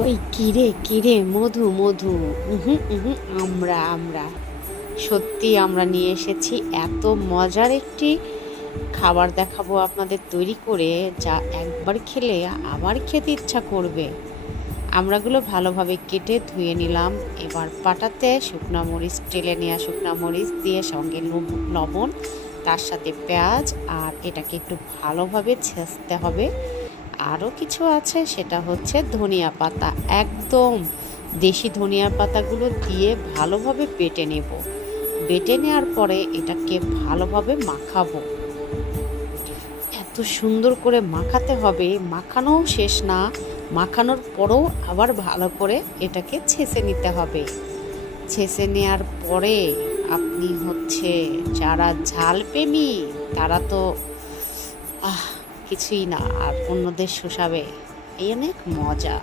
ওই কিরে কিরে মধু মধু, আমরা সত্যি আমরা নিয়ে এসেছি এত মজার একটি খাবার দেখাবো আপনাদের তৈরি করে, যা একবার খেলে আবার খেতে ইচ্ছা করবে। আমড়াগুলো ভালোভাবে কেটে ধুয়ে নিলাম। এবার পাটাতে শুকনা মরিচ, টেলে নেওয়া শুকনা মরিচ দিয়ে সঙ্গে লবণ, তার সাথে পেঁয়াজ, আর এটাকে একটু ভালোভাবে ছেঁচতে হবে। আরও কিছু আছে, সেটা হচ্ছে ধনিয়া পাতা, একদম দেশি ধনিয়া পাতাগুলো দিয়ে ভালোভাবে বেটে নেব। বেটে নেওয়ার পরে এটাকে ভালোভাবে মাখাবো। এত সুন্দর করে মাখাতে হবে, মাখানোও শেষ না, মাখানোর পরেও আবার ভালো করে এটাকে ছেঁচে নিতে হবে। ছেঁচে নেওয়ার পরে আপনি হচ্ছে যারা ঝাল প্রেমী তারা তো কিছুই না, আর অন্যদের শোষাবে। এই অনেক মজা।